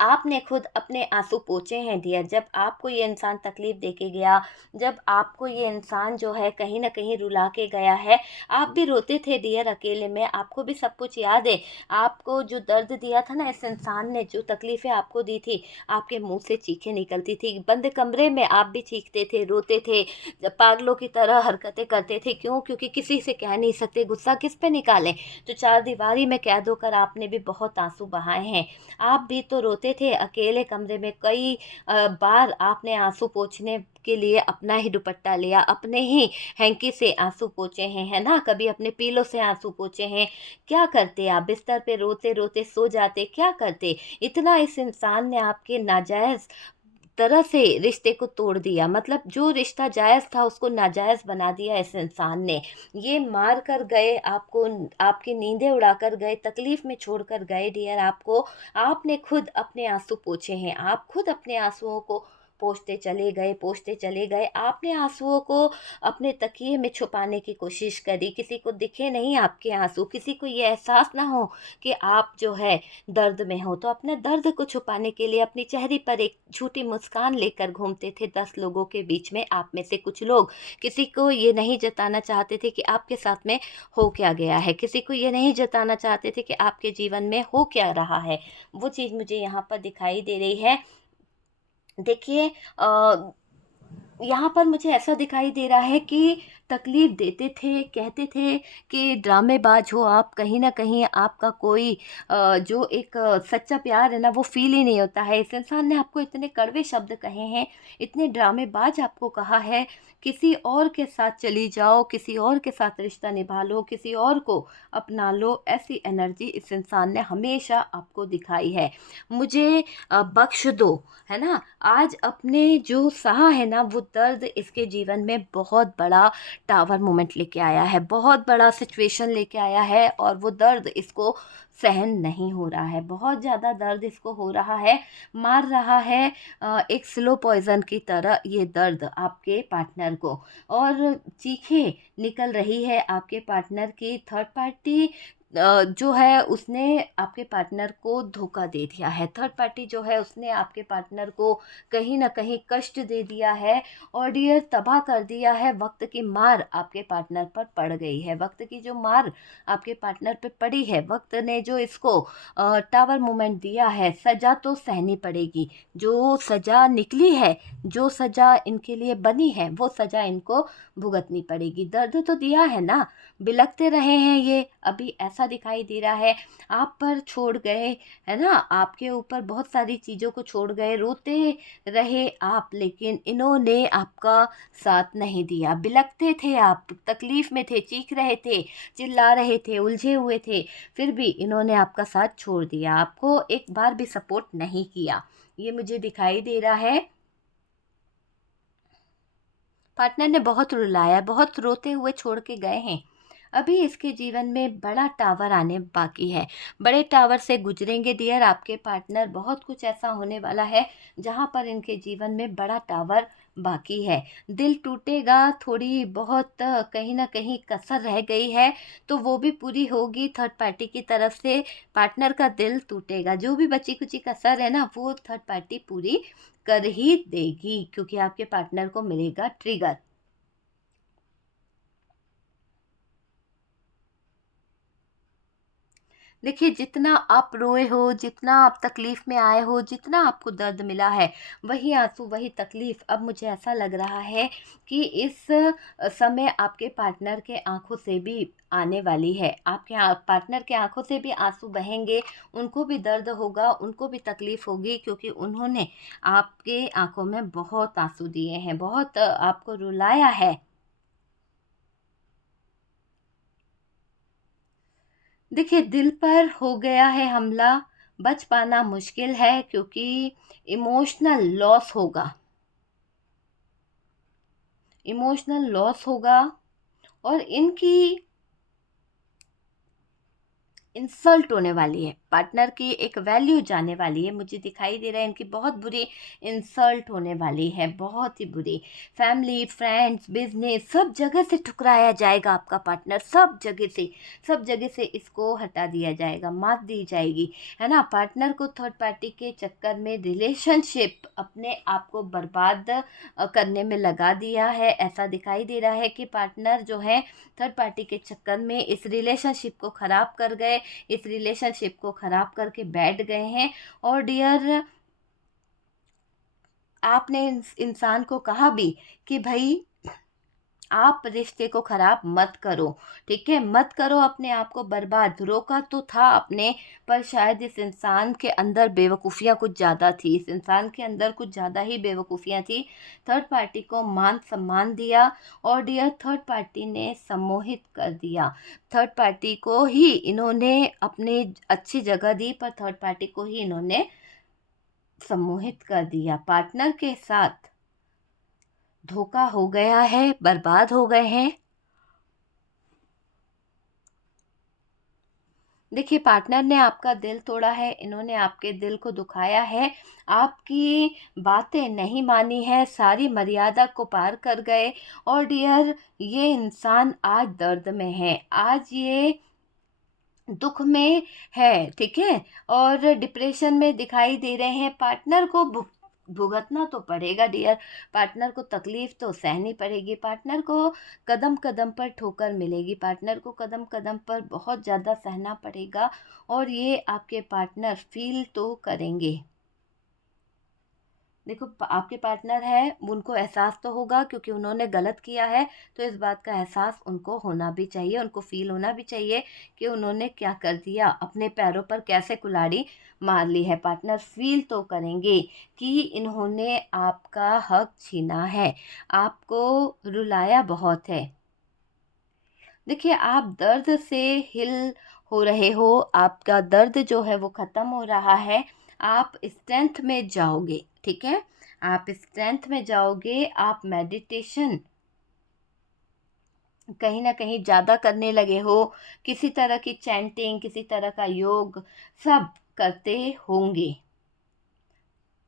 आपने खुद अपने आंसू पोंछे हैं डियर। जब आपको ये इंसान तकलीफ दे के गया, जब आपको ये इंसान जो है कहीं ना कहीं रुला के गया है, आप भी रोते थे डियर अकेले में, आपको भी सब कुछ याद है। आपको जो दर्द दिया था ना इस इंसान ने, जो तकलीफ़ें आपको दी थी, आपके मुंह से चीखें निकलती थी, बंद कमरे में आप भी चीखते थे, रोते थे, जब पागलों की तरह हरकतें करते थे। क्यों? क्योंकि किसी से कह नहीं सकते, गुस्सा किस पे निकालें। तो चार दीवारी में कैद होकर आपने भी बहुत आंसू बहाए हैं, आप भी तो रोते सोते थे अकेले कमरे में, कई बार आपने आंसू पोंछने के लिए अपना ही दुपट्टा लिया, अपने ही हैंकी से आंसू पोंछे हैं, है ना? कभी अपने पीलो से आंसू पोंछे हैं। क्या करते आप? बिस्तर पे रोते-रोते सो जाते, क्या करते? इतना इस इंसान ने आपके नाजायज़ तरह से रिश्ते को तोड़ दिया, मतलब जो रिश्ता जायज़ था उसको नाजायज़ बना दिया इस इंसान ने। ये मार कर गए आपको, आपकी नींदें उड़ाकर गए, तकलीफ़ में छोड़कर गए डियर आपको। आपने खुद अपने आँसू पोंछे हैं, आप खुद अपने आँसुओं को पोंछते चले गए। आपने आँसुओं को अपने तकिए में छुपाने की कोशिश करी, किसी को दिखे नहीं आपके आँसू, किसी को ये एहसास ना हो कि आप जो है दर्द में हो, तो अपने दर्द को छुपाने के लिए अपनी चेहरे पर एक झूठी मुस्कान लेकर घूमते थे 10 लोगों के बीच में। आप में से कुछ लोग किसी को ये नहीं जताना चाहते थे कि आपके साथ में हो क्या गया है, किसी को ये नहीं जताना चाहते थे कि आपके जीवन में हो क्या रहा है। वो चीज़ मुझे यहाँ पर दिखाई दे रही है। देखिए यहाँ पर मुझे ऐसा दिखाई दे रहा है कि तकलीफ़ देते थे, कहते थे कि ड्रामेबाज़ हो आप, कहीं न कहीं आपका कोई जो एक सच्चा प्यार है ना वो फ़ील ही नहीं होता है। इस इंसान ने आपको इतने कड़वे शब्द कहे हैं, इतने ड्रामेबाज़ आपको कहा है, किसी और के साथ चली जाओ, किसी और के साथ रिश्ता निभा लो, किसी और को अपना लो, ऐसी एनर्जी इस इंसान ने हमेशा आपको दिखाई है। मुझे बख्श दो, है ना? आज अपने जो सहा है ना वो दर्द इसके जीवन में बहुत बड़ा टावर मोमेंट लेके आया है, बहुत बड़ा सिचुएशन लेके आया है और वो दर्द इसको सहन नहीं हो रहा है, बहुत ज़्यादा दर्द इसको हो रहा है, मार रहा है एक स्लो पॉइज़न की तरह ये दर्द आपके पार्टनर को। और चीखें निकल रही है आपके पार्टनर की। थर्ड पार्टी जो है उसने आपके पार्टनर को धोखा दे दिया है। थर्ड पार्टी जो है उसने आपके पार्टनर को कहीं न कहीं कष्ट दे दिया है और डियर तबाह कर दिया है। वक़्त की मार आपके पार्टनर पर पड़ गई है। वक़्त की जो मार आपके पार्टनर पे पड़ी है, वक़्त ने जो इसको टावर मोमेंट दिया है, सज़ा तो सहनी पड़ेगी। जो सज़ा निकली है, जो सज़ा इनके लिए बनी है, वो सज़ा इनको भुगतनी पड़ेगी। दर्द तो दिया है ना, बिलखते रहे हैं ये, अभी ऐसा दिखाई दे रहा है आप पर छोड़ गए, है ना? आपके ऊपर बहुत सारी चीज़ों को छोड़ गए, रोते रहे आप, लेकिन इन्होंने आपका साथ नहीं दिया। बिलखते थे आप, तकलीफ़ में थे, चीख रहे थे, चिल्ला रहे थे, उलझे हुए थे, फिर भी इन्होंने आपका साथ छोड़ दिया, आपको एक बार भी सपोर्ट नहीं किया। ये मुझे दिखाई दे रहा है। पार्टनर ने बहुत रुलाया, बहुत रोते हुए छोड़ के गए हैं। अभी इसके जीवन में बड़ा टावर आने बाकी है। बड़े टावर से गुजरेंगे डियर आपके पार्टनर, बहुत कुछ ऐसा होने वाला है जहाँ पर इनके जीवन में बड़ा टावर बाकी है। दिल टूटेगा, थोड़ी बहुत कहीं न कहीं कसर रह गई है, तो वो भी पूरी होगी थर्ड पार्टी की तरफ से। पार्टनर का दिल टूटेगा, जो भी बची-कुची कसर है ना, वो थर्ड पार्टी पूरी कर ही देगी क्योंकि आपके पार्टनर को मिलेगा ट्रिगर। देखिए, जितना आप रोए हो, जितना आप तकलीफ़ में आए हो, जितना आपको दर्द मिला है, वही आँसू, वही तकलीफ़ अब मुझे ऐसा लग रहा है कि इस समय आपके पार्टनर के आँखों से भी आने वाली है। आपके पार्टनर के आँखों से भी आँसू बहेंगे, उनको भी दर्द होगा, उनको भी तकलीफ़ होगी क्योंकि उन्होंने आपके आँखों में बहुत आँसू दिए हैं, बहुत आपको रुलाया है। देखिए, दिल पर हो गया है हमला, बच पाना मुश्किल है क्योंकि इमोशनल लॉस होगा, इमोशनल लॉस होगा और इनकी इंसल्ट होने वाली है, पार्टनर की एक वैल्यू जाने वाली है, मुझे दिखाई दे रहा है इनकी बहुत बुरी इंसल्ट होने वाली है, बहुत ही बुरी। फैमिली, फ्रेंड्स, बिज़नेस सब जगह से ठुकराया जाएगा आपका पार्टनर, सब जगह से इसको हटा दिया जाएगा, मात दी जाएगी, है ना? पार्टनर को थर्ड पार्टी के चक्कर में रिलेशनशिप अपने आप को बर्बाद करने में लगा दिया है। ऐसा दिखाई दे रहा है कि पार्टनर जो है थर्ड पार्टी के चक्कर में इस रिलेशनशिप को ख़राब कर गए, इस रिलेशनशिप को ख़राब करके बैठ गए हैं और डियर आपने इंसान को कहा भी कि भई आप रिश्ते को खराब मत करो, ठीक है? मत करो अपने आप को बर्बाद। रोका तो था आपने, पर शायद इस इंसान के अंदर बेवकूफ़ियाँ कुछ ज़्यादा थी, इस इंसान के अंदर कुछ ज़्यादा ही बेवकूफ़ियाँ थी। थर्ड पार्टी को मान सम्मान दिया और डियर थर्ड पार्टी ने सम्मोहित कर दिया। थर्ड पार्टी को ही इन्होंने अपनी अच्छी जगह दी, पर थर्ड पार्टी को ही इन्होंने सम्मोहित कर दिया। पार्टनर के साथ धोखा हो गया है, बर्बाद हो गए हैं। देखिए, पार्टनर ने आपका दिल तोड़ा है, इन्होंने आपके दिल को दुखाया है, आपकी बातें नहीं मानी है, सारी मर्यादा को पार कर गए। और डियर, ये इंसान आज दर्द में है, आज ये दुख में है, ठीक है? और डिप्रेशन में दिखाई दे रहे हैं। पार्टनर को भुगतना तो पड़ेगा डियर, पार्टनर को तकलीफ तो सहनी पड़ेगी, पार्टनर को कदम कदम पर ठोकर मिलेगी, पार्टनर को कदम कदम पर बहुत ज़्यादा सहना पड़ेगा। और ये आपके पार्टनर फील तो करेंगे। देखो, आपके पार्टनर है, उनको एहसास तो होगा, क्योंकि उन्होंने गलत किया है, तो इस बात का एहसास उनको होना भी चाहिए, उनको फील होना भी चाहिए कि उन्होंने क्या कर दिया, अपने पैरों पर कैसे कुल्हाड़ी मार ली है। पार्टनर फील तो करेंगे कि इन्होंने आपका हक छीना है, आपको रुलाया बहुत है। देखिए, आप दर्द से हिल हो रहे हो, आपका दर्द जो है वो ख़त्म हो रहा है, आप स्ट्रेंथ में जाओगे, ठीक है? आप स्ट्रेंथ में जाओगे, आप मेडिटेशन कहीं न कहीं ज़्यादा करने लगे हो, किसी तरह की चैंटिंग, किसी तरह का योग सब करते होंगे,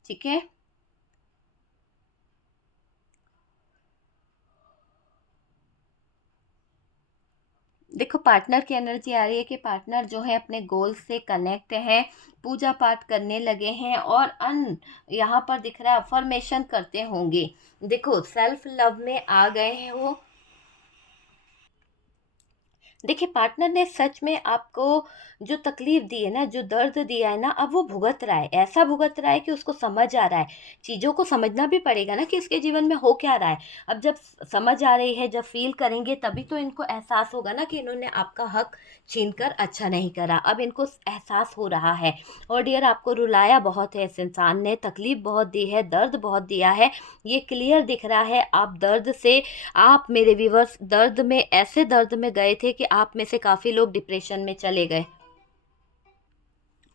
ठीक है? देखो, पार्टनर की एनर्जी आ रही है कि पार्टनर जो है अपने गोल से कनेक्ट है, पूजा पाठ करने लगे हैं, और यहाँ पर दिख रहा है अफर्मेशन करते होंगे। देखो, सेल्फ लव में आ गए हैं वो। देखिए, पार्टनर ने सच में आपको जो तकलीफ दी है ना, जो दर्द दिया है ना, अब वो भुगत रहा है, ऐसा भुगत रहा है कि उसको समझ आ रहा है। चीज़ों को समझना भी पड़ेगा ना कि इसके जीवन में हो क्या रहा है। अब जब समझ आ रही है, जब फील करेंगे, तभी तो इनको एहसास होगा ना कि इन्होंने आपका हक छीन कर अच्छा नहीं करा। अब इनको एहसास हो रहा है। और डियर, आपको रुलाया बहुत है इस इंसान ने, तकलीफ बहुत दी है, दर्द बहुत दिया है, ये क्लियर दिख रहा है। आप दर्द से, आप मेरे व्यूवर्स, दर्द में, ऐसे दर्द में गए थे कि आप में से काफ़ी लोग डिप्रेशन में चले गए।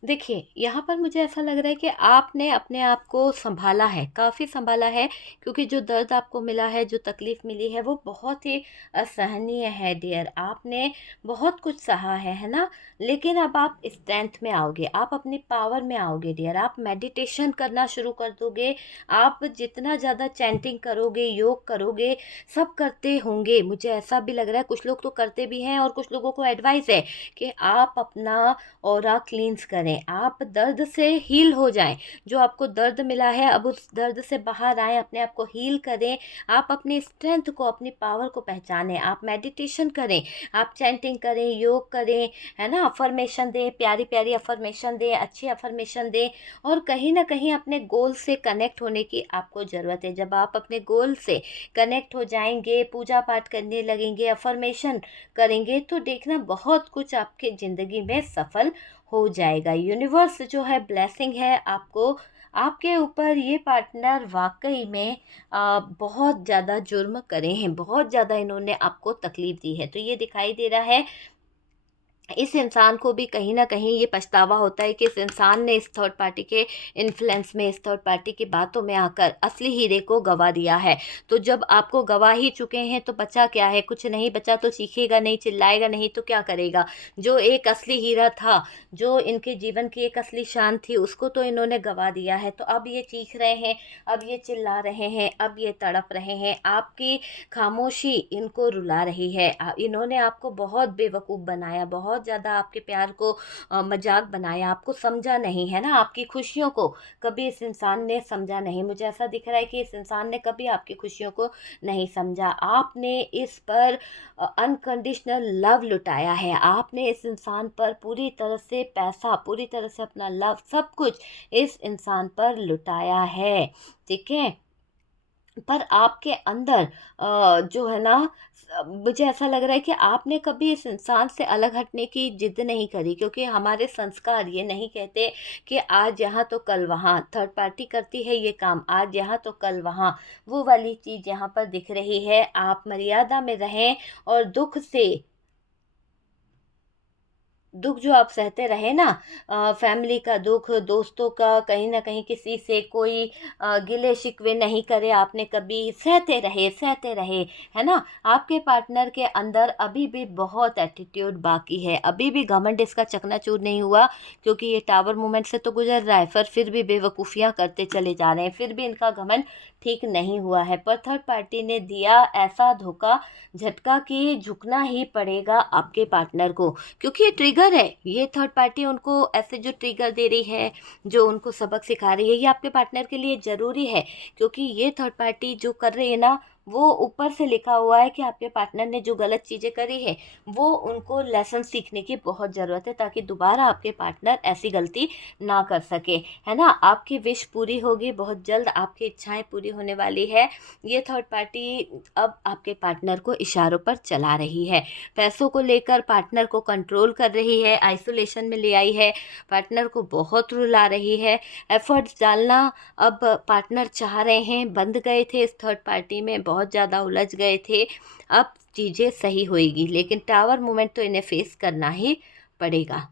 देखिए, यहाँ पर मुझे ऐसा लग रहा है कि आपने अपने आप को सँभाला है, काफ़ी सँभाला है, क्योंकि जो दर्द आपको मिला है, जो तकलीफ़ मिली है, वो बहुत ही असहनीय है डियर। आपने बहुत कुछ सहा है ना? लेकिन अब आप स्ट्रेंथ में आओगे, आप अपनी पावर में आओगे डियर, आप मेडिटेशन करना शुरू कर दोगे, आप जितना ज़्यादा चैंटिंग करोगे, योग करोगे, सब करते होंगे। मुझे ऐसा भी लग रहा है, कुछ लोग तो करते भी हैं, और कुछ लोगों को एडवाइस है कि आप अपना ऑरा क्लींस करें, आप दर्द से हील हो जाएँ। जो आपको दर्द मिला है, अब उस दर्द से बाहर आएँ, अपने आप को हील करें, आप अपनी स्ट्रेंथ को, अपनी पावर को पहचानें, आप मेडिटेशन करें, आप चैंटिंग करें, योग करें, है ना? अफ़र्मेशन दें, प्यारी-प्यारी अफ़र्मेशन दें, अच्छी अफ़र्मेशन दें, और कहीं न कहीं अपने गोल से कनेक्ट होने की आपको ज़रूरत है। जब आप अपने गोल से कनेक्ट हो जाएँगे, पूजा-पाठ करने लगेंगे, अफ़र्मेशन करेंगे, तो देखना बहुत कुछ आपकी ज़िंदगी में सफल हो जाएगा। यूनिवर्स जो है ब्लेसिंग है आपको, आपके ऊपर। ये पार्टनर वाक़ई में बहुत ज़्यादा जुर्म करे हैं, बहुत ज़्यादा इन्होंने आपको तकलीफ़ दी है। तो ये दिखाई दे रहा है, इस इंसान को भी कहीं न कहीं ये पछतावा होता है कि इस इंसान ने इस थर्ड पार्टी के इन्फ्लुएंस में, इस थर्ड पार्टी की बातों में आकर असली हीरे को गँवा दिया है। तो जब आपको गँवा ही चुके हैं, तो बचा क्या है? कुछ नहीं बचा, तो चीखेगा नहीं, चिल्लाएगा नहीं, तो क्या करेगा? जो एक असली हीरा था, जो इनके जीवन की एक असली शान थी, उसको तो इन्होंने गँवा दिया है। तो अब ये चीख रहे हैं, अब ये चिल्ला रहे हैं, अब ये तड़प रहे हैं। आपकी खामोशी इनको रुला रही है। इन्होंने आपको बहुत बेवकूफ़ बनाया, बहुत ज़्यादा आपके प्यार को मज़ाक बनाया, आपको समझा नहीं, है ना? आपकी खुशियों को कभी इस इंसान ने समझा नहीं। मुझे ऐसा दिख रहा है कि इस इंसान ने कभी आपकी खुशियों को नहीं समझा। आपने इस पर अनकंडीशनल लव लुटाया है। आपने इस इंसान पर पूरी तरह से पैसा, पूरी तरह से अपना लव, सब कुछ इस इंसान पर लुटाया है, ठीक है? पर आपके अंदर जो है ना, मुझे ऐसा लग रहा है कि आपने कभी इस इंसान से अलग हटने की जिद नहीं करी, क्योंकि हमारे संस्कार ये नहीं कहते कि आज यहाँ तो कल वहाँ। थर्ड पार्टी करती है ये काम, आज यहाँ तो कल वहाँ। वो वाली चीज़ यहाँ पर दिख रही है। आप मर्यादा में रहें, और दुख जो आप सहते रहे ना, फैमिली का दुख, दोस्तों का, कहीं ना कहीं किसी से कोई गिले शिकवे नहीं करे आपने कभी, सहते रहे सहते रहे, है ना। आपके पार्टनर के अंदर अभी भी बहुत एटीट्यूड बाकी है, अभी भी घमंड इसका चकनाचूर नहीं हुआ, क्योंकि ये टावर मूवमेंट से तो गुजर रहा है, पर फिर भी बेवकूफ़ियाँ करते चले जा रहे हैं, फिर भी इनका घमंड ठीक नहीं हुआ है। पर थर्ड पार्टी ने दिया ऐसा धोखा, झटका, कि झुकना ही पड़ेगा आपके पार्टनर को, क्योंकि ये ट्रिगर है। ये थर्ड पार्टी उनको ऐसे जो ट्रिगर दे रही है, जो उनको सबक सिखा रही है, ये आपके पार्टनर के लिए ज़रूरी है, क्योंकि ये थर्ड पार्टी जो कर रही है ना, वो ऊपर से लिखा हुआ है कि आपके पार्टनर ने जो गलत चीज़ें करी है, वो उनको लेसन सीखने की बहुत ज़रूरत है, ताकि दोबारा आपके पार्टनर ऐसी गलती ना कर सके, है ना। आपकी विश पूरी होगी बहुत जल्द, आपकी इच्छाएं पूरी होने वाली है। ये थर्ड पार्टी अब आपके पार्टनर को इशारों पर चला रही है, पैसों को लेकर पार्टनर को कंट्रोल कर रही है, आइसोलेशन में ले आई है, पार्टनर को बहुत रुला रही है। एफर्ट्स डालना अब पार्टनर चाह रहे हैं, बंध गए थे इस थर्ड पार्टी में, बहुत ज़्यादा उलझ गए थे, अब चीज़ें सही होएगी, लेकिन टावर मूवमेंट तो इन्हें फेस करना ही पड़ेगा।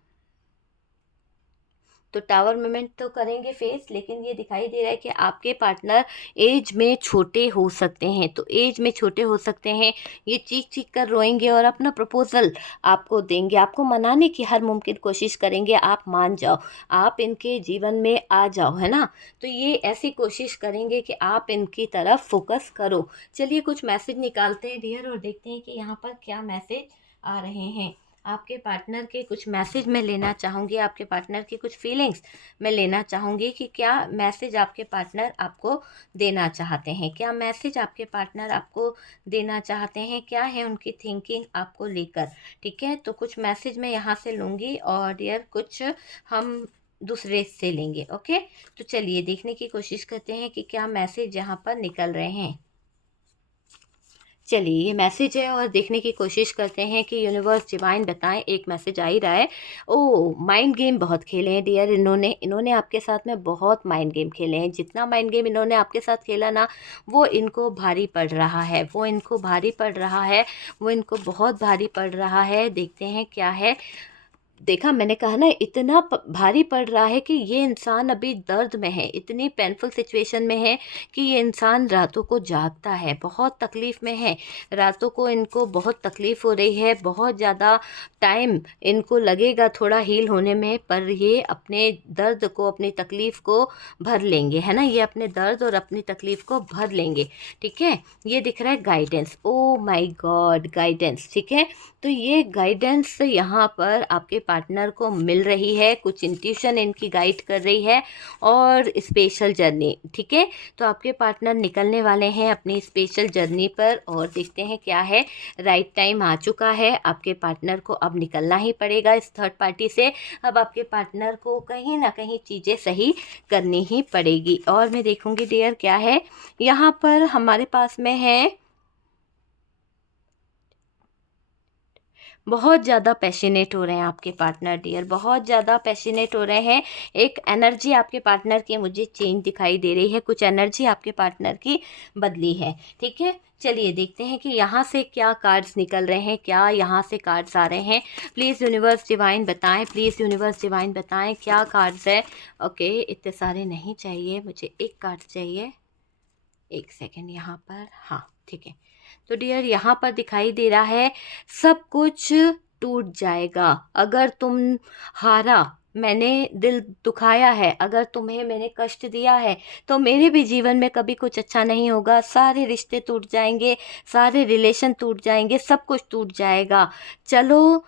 तो टावर मूवमेंट तो करेंगे फेस, लेकिन ये दिखाई दे रहा है कि आपके पार्टनर एज में छोटे हो सकते हैं, तो एज में छोटे हो सकते हैं, ये चीख चीख कर रोएंगे और अपना प्रपोजल आपको देंगे, आपको मनाने की हर मुमकिन कोशिश करेंगे, आप मान जाओ, आप इनके जीवन में आ जाओ, है ना। तो ये ऐसी कोशिश करेंगे कि आप इनकी तरफ फोकस करो। चलिए कुछ मैसेज निकालते हैं डियर, और देखते हैं कि यहाँ पर क्या मैसेज आ रहे हैं। आपके पार्टनर के कुछ मैसेज मैं लेना चाहूँगी, आपके पार्टनर की कुछ फीलिंग्स मैं लेना चाहूँगी, कि क्या मैसेज आपके पार्टनर आपको देना चाहते हैं, क्या मैसेज आपके पार्टनर आपको देना चाहते हैं, क्या है उनकी थिंकिंग आपको लेकर। ठीक है, तो कुछ मैसेज मैं यहाँ से लूँगी, और डियर कुछ हम दूसरे से लेंगे। ओके, तो चलिए देखने की कोशिश करते हैं कि क्या मैसेज यहाँ पर निकल रहे हैं। चलिए ये मैसेज है, और देखने की कोशिश करते हैं कि यूनिवर्स डिवाइन बताएं। एक मैसेज आ ही रहा है। ओ, माइंड गेम बहुत खेले हैं डियर, इन्होंने आपके साथ में बहुत माइंड गेम खेले हैं। जितना माइंड गेम इन्होंने आपके साथ खेला ना, वो इनको भारी पड़ रहा है, वो इनको भारी पड़ रहा है, वो इनको बहुत भारी पड़ रहा है। देखते हैं क्या है। देखा, मैंने कहा ना, इतना भारी पड़ रहा है कि ये इंसान अभी दर्द में है, इतनी पेनफुल सिचुएशन में है कि ये इंसान रातों को जागता है, बहुत तकलीफ़ में है, रातों को इनको बहुत तकलीफ़ हो रही है, बहुत ज़्यादा टाइम इनको लगेगा थोड़ा हील होने में, पर ये अपने दर्द को, अपनी तकलीफ़ को भर लेंगे, है ना। ये अपने दर्द और अपनी तकलीफ़ को भर लेंगे। ठीक है, ये दिख रहा है guidance. Oh my God, guidance. ठीक है, तो ये गाइडेंस यहाँ पर आपके पार्टनर को मिल रही है, कुछ इंट्यूशन इनकी गाइड कर रही है, और स्पेशल जर्नी। ठीक है, तो आपके पार्टनर निकलने वाले हैं अपनी स्पेशल जर्नी पर, और देखते हैं क्या है। राइट टाइम आ चुका है, आपके पार्टनर को अब निकलना ही पड़ेगा इस थर्ड पार्टी से। अब आपके पार्टनर को कहीं ना कहीं चीज़ें सही करनी ही पड़ेगी। और मैं देखूंगी डियर क्या है यहाँ पर हमारे पास में है। बहुत ज़्यादा पैशनेट हो रहे हैं आपके पार्टनर डियर, बहुत ज़्यादा पैशनेट हो रहे हैं। एक एनर्जी आपके पार्टनर की मुझे चेंज दिखाई दे रही है, कुछ एनर्जी आपके पार्टनर की बदली है। ठीक है, चलिए देखते हैं कि यहाँ से क्या कार्ड्स निकल रहे हैं, क्या यहाँ से कार्ड्स आ रहे हैं। प्लीज़ यूनिवर्स डिवाइन बताएं, प्लीज़ यूनिवर्स डिवाइन बताएं क्या कार्ड्स है। ओके, इतने सारे नहीं चाहिए मुझे, एक कार्ड चाहिए। एक सेकेंड यहाँ पर, हाँ ठीक है। तो डियर यहाँ पर दिखाई दे रहा है सब कुछ टूट जाएगा अगर तुम हारा, मैंने दिल दुखाया है, अगर तुम्हें मैंने कष्ट दिया है, तो मेरे भी जीवन में कभी कुछ अच्छा नहीं होगा। सारे रिश्ते टूट जाएंगे, सारे रिलेशन टूट जाएंगे, सब कुछ टूट जाएगा। चलो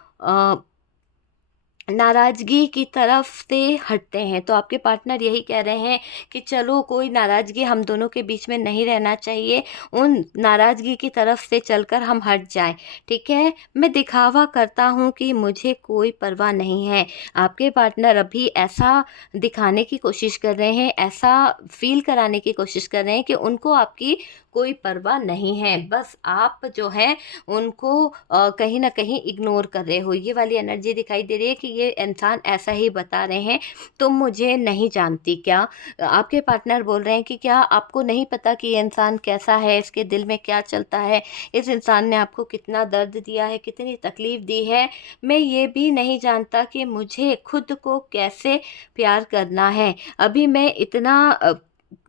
नाराज़गी की तरफ से हटते हैं। तो आपके पार्टनर यही कह रहे हैं कि चलो कोई नाराज़गी हम दोनों के बीच में नहीं रहना चाहिए, उन नाराज़गी की तरफ से चलकर हम हट जाएं। ठीक है, मैं दिखावा करता हूं कि मुझे कोई परवाह नहीं है। आपके पार्टनर अभी ऐसा दिखाने की कोशिश कर रहे हैं, ऐसा फील कराने की कोशिश कर रहे हैं कि उनको आपकी कोई परवाह नहीं है, बस आप जो है उनको कहीं न कहीं इग्नोर कर रहे हो। ये वाली एनर्जी दिखाई दे रही है कि ये इंसान ऐसा ही बता रहे हैं, तुम मुझे नहीं जानती क्या? आपके पार्टनर बोल रहे हैं कि क्या आपको नहीं पता कि ये इंसान कैसा है, इसके दिल में क्या चलता है, इस इंसान ने आपको कितना दर्द दिया है, कितनी तकलीफ़ दी है। मैं ये भी नहीं जानता कि मुझे खुद को कैसे प्यार करना है। अभी मैं इतना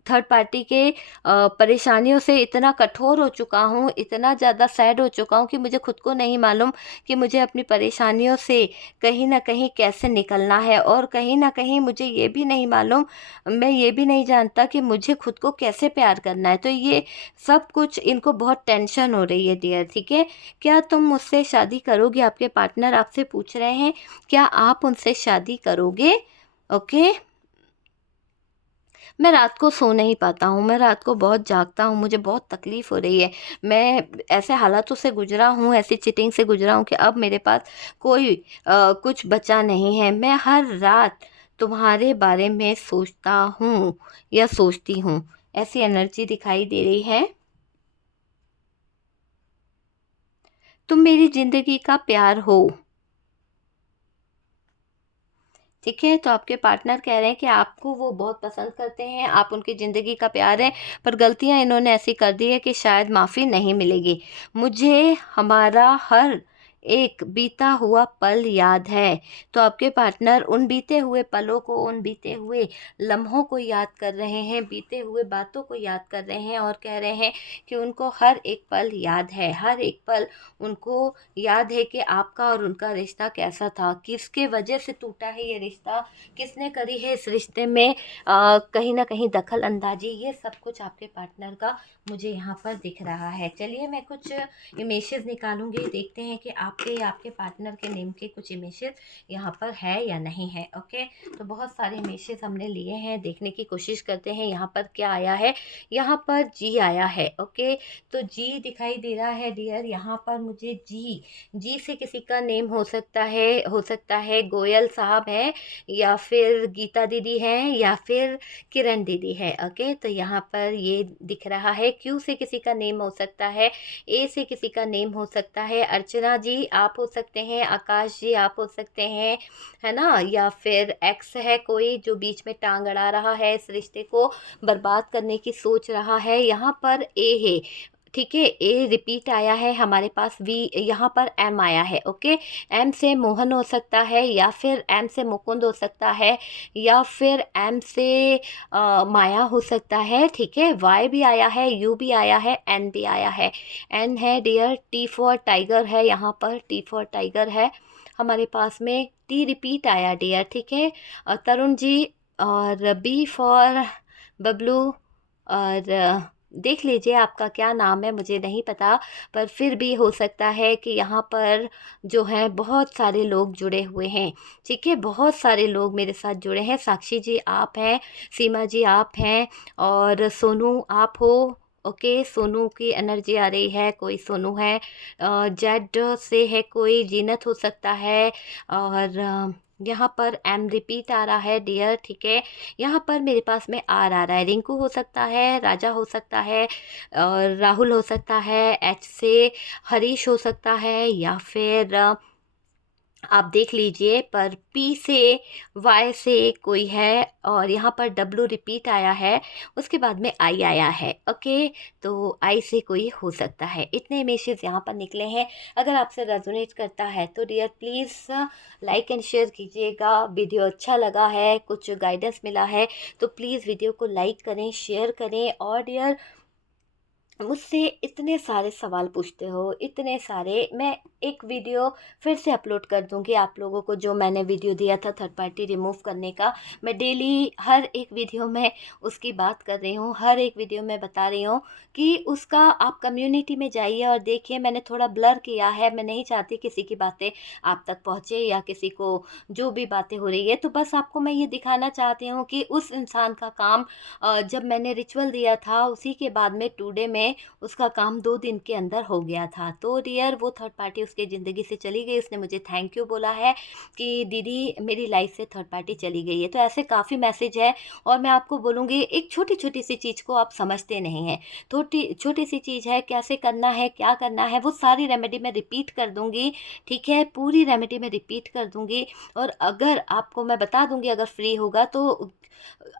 थर्ड पार्टी के परेशानियों से इतना कठोर हो चुका हूँ, इतना ज़्यादा सैड हो चुका हूँ कि मुझे खुद को नहीं मालूम कि मुझे अपनी परेशानियों से कहीं न कहीं कैसे निकलना है, और कहीं न कहीं मुझे ये भी नहीं मालूम, मैं ये भी नहीं जानता कि मुझे खुद को कैसे प्यार करना है। तो ये सब कुछ इनको बहुत टेंशन हो रही है डियर, ठीक है? क्या तुम मुझसे शादी करोगे? आपके पार्टनर आपसे पूछ रहे हैं, क्या आप उनसे शादी करोगे? ओके? मैं रात को सो नहीं पाता हूँ, मैं रात को बहुत जागता हूँ, मुझे बहुत तकलीफ़ हो रही है। मैं ऐसे हालातों से गुज़रा हूँ, ऐसी चीटिंग से गुज़रा हूँ कि अब मेरे पास कोई कुछ बचा नहीं है। मैं हर रात तुम्हारे बारे में सोचता हूँ या सोचती हूँ। ऐसी एनर्जी दिखाई दे रही है। तुम मेरी ज़िंदगी का प्यार हो। ठीक है, तो आपके पार्टनर कह रहे हैं कि आपको वो बहुत पसंद करते हैं, आप उनकी ज़िंदगी का प्यार हैं, पर गलतियाँ इन्होंने ऐसी कर दी है कि शायद माफ़ी नहीं मिलेगी। मुझे हमारा हर एक बीता हुआ पल याद है। तो आपके पार्टनर उन बीते हुए पलों को, उन बीते हुए लम्हों को याद कर रहे हैं, बीते हुए बातों को याद कर रहे हैं, और कह रहे हैं कि उनको हर एक पल याद है, हर एक पल उनको याद है कि आपका और उनका रिश्ता कैसा था, किसके वजह से टूटा है ये रिश्ता, किसने करी है इस रिश्ते में कहीं न कहीं दखल अंदाज़ी, ये सब कुछ आपके पार्टनर का मुझे यहाँ पर दिख रहा है। चलिए मैं कुछ इमेजेस निकालूँगी, देखते हैं कि आपके या आपके पार्टनर के नेम के कुछ इमेजेस यहाँ पर है या नहीं है। ओके, तो बहुत सारे इमेजेस हमने लिए हैं, देखने की कोशिश करते हैं यहाँ पर क्या आया है। यहाँ पर जी आया है। ओके, तो जी दिखाई दे रहा है डियर, यहाँ पर मुझे जी, जी से किसी का नेम हो सकता है गोयल साहब है, या फिर गीता दीदी हैं, या फिर किरण दीदी है। ओके, तो यहाँ पर ये दिख रहा है। क्यू से किसी का नेम हो सकता है, ए से किसी का नेम हो सकता है, अर्चना जी आप हो सकते हैं, आकाश जी आप हो सकते हैं, है ना, या फिर एक्स है कोई जो बीच में टांग अड़ा रहा है, इस रिश्ते को बर्बाद करने की सोच रहा है। यहाँ पर ए है, ठीक है, ए रिपीट आया है हमारे पास, वी, यहाँ पर एम आया है। ओके, एम से मोहन हो सकता है, या फिर एम से मुकुंद हो सकता है, या फिर एम से माया हो सकता है। ठीक है, वाई भी आया है, यू भी आया है, एन भी आया है। एन है डियर, टी फॉर टाइगर है, यहाँ पर टी फॉर टाइगर है हमारे पास में, टी रिपीट आया डियर। ठीक है, तरुण जी, और बी फॉर बबलू, और देख लीजिए आपका क्या नाम है, मुझे नहीं पता, पर फिर भी हो सकता है कि यहाँ पर जो है बहुत सारे लोग जुड़े हुए हैं। ठीक है, बहुत सारे लोग मेरे साथ जुड़े हैं। साक्षी जी आप हैं, सीमा जी आप हैं, और सोनू आप हो। ओके, सोनू की एनर्जी आ रही है, कोई सोनू है, जेड से है कोई, जीनत हो सकता है, और यहाँ पर एम रिपीट आ रहा है डियर। ठीक है, यहाँ पर मेरे पास में आर आ रहा है, रिंकू हो सकता है, राजा हो सकता है, और राहुल हो सकता है, एच से हरीश हो सकता है, या फिर आप देख लीजिए, पर पी से, वाई से कोई है, और यहाँ पर डब्लू रिपीट आया है, उसके बाद में आई आया है। ओके, तो आई से कोई हो सकता है। इतने इमेजेस यहाँ पर निकले हैं। अगर आपसे रेजोनेट करता है तो dear please like and share कीजिएगा। वीडियो अच्छा लगा है, कुछ गाइडेंस मिला है, तो प्लीज़ वीडियो को लाइक करें, शेयर करें। और डियर मुझसे इतने सारे सवाल पूछते हो, इतने सारे, मैं एक वीडियो फिर से अपलोड कर दूंगी आप लोगों को, जो मैंने वीडियो दिया था थर्ड पार्टी रिमूव करने का। मैं डेली हर एक वीडियो में उसकी बात कर रही हूँ, हर एक वीडियो में बता रही हूँ कि उसका आप कम्युनिटी में जाइए और देखिए। मैंने थोड़ा ब्लर किया है, मैं नहीं चाहती किसी की बातें आप तक पहुँचे, या किसी को जो भी बातें हो रही है, तो बस आपको मैं ये दिखाना चाहती हूँ कि उस इंसान का काम जब मैंने रिचुअल दिया था उसी के बाद में टुडे में है उसका काम 2 दिन के अंदर हो गया था। तो डियर वो थर्ड पार्टी उसकी ज़िंदगी से चली गई, उसने मुझे थैंक यू बोला है कि दीदी मेरी लाइफ़ से थर्ड पार्टी चली गई है। तो ऐसे काफ़ी मैसेज है और मैं आपको बोलूँगी एक छोटी-छोटी सी चीज़ को आप समझते नहीं हैं। छोटी-सी चीज़ है, कैसे करना है, क्या करना है, वो सारी रेमेडी मैं रिपीट कर दूँगी, ठीक है? पूरी रेमेडी मैं रिपीट कर दूँगी और अगर आपको मैं बता दूँगी अगर फ्री होगा तो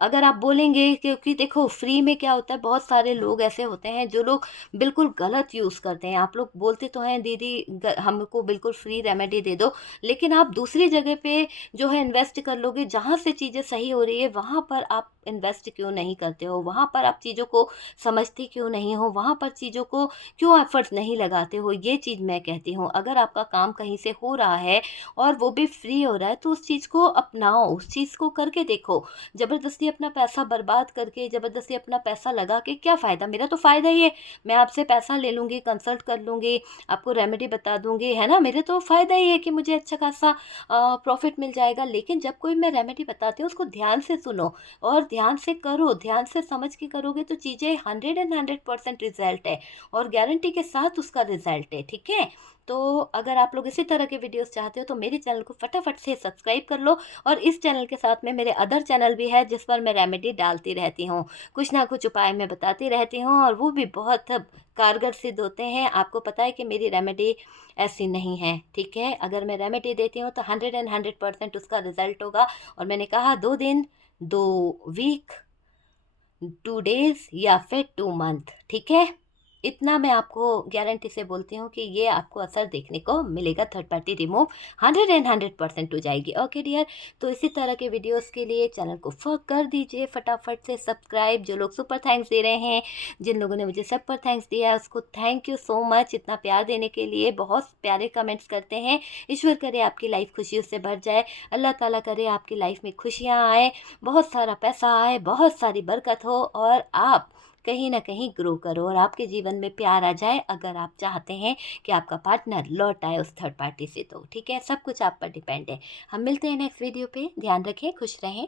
अगर आप बोलेंगे क्योंकि देखो फ्री में क्या होता है बहुत सारे लोग ऐसे होते हैं जो लोग बिल्कुल गलत यूज़ करते हैं। आप लोग बोलते तो हैं दीदी हमको बिल्कुल फ्री रेमेडी दे दो, लेकिन आप दूसरी जगह पे जो है इन्वेस्ट कर लोगे जहाँ से चीज़ें सही हो रही है वहाँ पर आप इन्वेस्ट क्यों नहीं करते हो, वहाँ पर आप चीज़ों को समझते क्यों नहीं हो, वहाँ पर चीज़ों को क्यों एफर्ट्स नहीं लगाते हो, ये चीज़ मैं कहती हूँ। अगर आपका काम कहीं से हो रहा है और वो भी फ्री हो रहा है तो उस चीज़ को अपनाओ, उस चीज़ को करके देखो। ज़बरदस्ती अपना पैसा बर्बाद करके, ज़बरदस्ती अपना पैसा लगा के क्या फ़ायदा? मेरा तो फ़ायदा ही है, मैं आपसे पैसा ले लूँगी, कंसल्ट कर लूँगी, आपको रेमेडी बता दूँगी, है ना? मेरे तो फ़ायदा ही है कि मुझे अच्छा खासा प्रॉफ़िट मिल जाएगा। लेकिन जब कोई मैं रेमेडी बताती हूँ उसको ध्यान से सुनो और ध्यान से करो, ध्यान से समझ के करोगे तो चीज़ें 100% रिज़ल्ट है और गारंटी के साथ उसका रिज़ल्ट है, ठीक है? तो अगर आप लोग इसी तरह के वीडियोज़ चाहते हो तो मेरे चैनल को फटाफट से सब्सक्राइब कर लो और इस चैनल के साथ में मेरे अदर चैनल भी है जिस पर मैं रेमेडी डालती रहती हूँ। कुछ ना कुछ उपाय मैं बताती रहती हूँ और वो भी बहुत कारगर सिद्ध होते हैं। आपको पता है कि मेरी रेमेडी ऐसी नहीं है, ठीक है? अगर मैं रेमेडी देती हूँ तो 100% उसका रिज़ल्ट होगा और मैंने कहा 2 दिन, 2 वीक, 2 डेज़ या फिर 2 मंथ, ठीक है? इतना मैं आपको गारंटी से बोलती हूँ कि ये आपको असर देखने को मिलेगा, थर्ड पार्टी रिमूव 100% हो जाएगी। ओके डियर, तो इसी तरह के वीडियोस के लिए चैनल को कर दीजिए फटाफट से सब्सक्राइब। जो लोग सुपर थैंक्स दे रहे हैं, जिन लोगों ने मुझे सुपर थैंक्स दिया है उसको थैंक यू सो मच इतना प्यार देने के लिए। बहुत प्यारे कमेंट्स करते हैं। ईश्वर करे आपकी लाइफ खुशियों से भर जाए, अल्लाह ताला करे आपकी लाइफ में खुशियाँ आए, बहुत सारा पैसा आए, बहुत सारी बरकत हो और आप कहीं न कहीं ग्रो करो और आपके जीवन में प्यार आ जाए अगर आप चाहते हैं कि आपका पार्टनर लौट आए उस थर्ड पार्टी से तो, ठीक है? सब कुछ आप पर डिपेंड है। हम मिलते हैं नेक्स्ट वीडियो पे। ध्यान रखें, खुश रहें।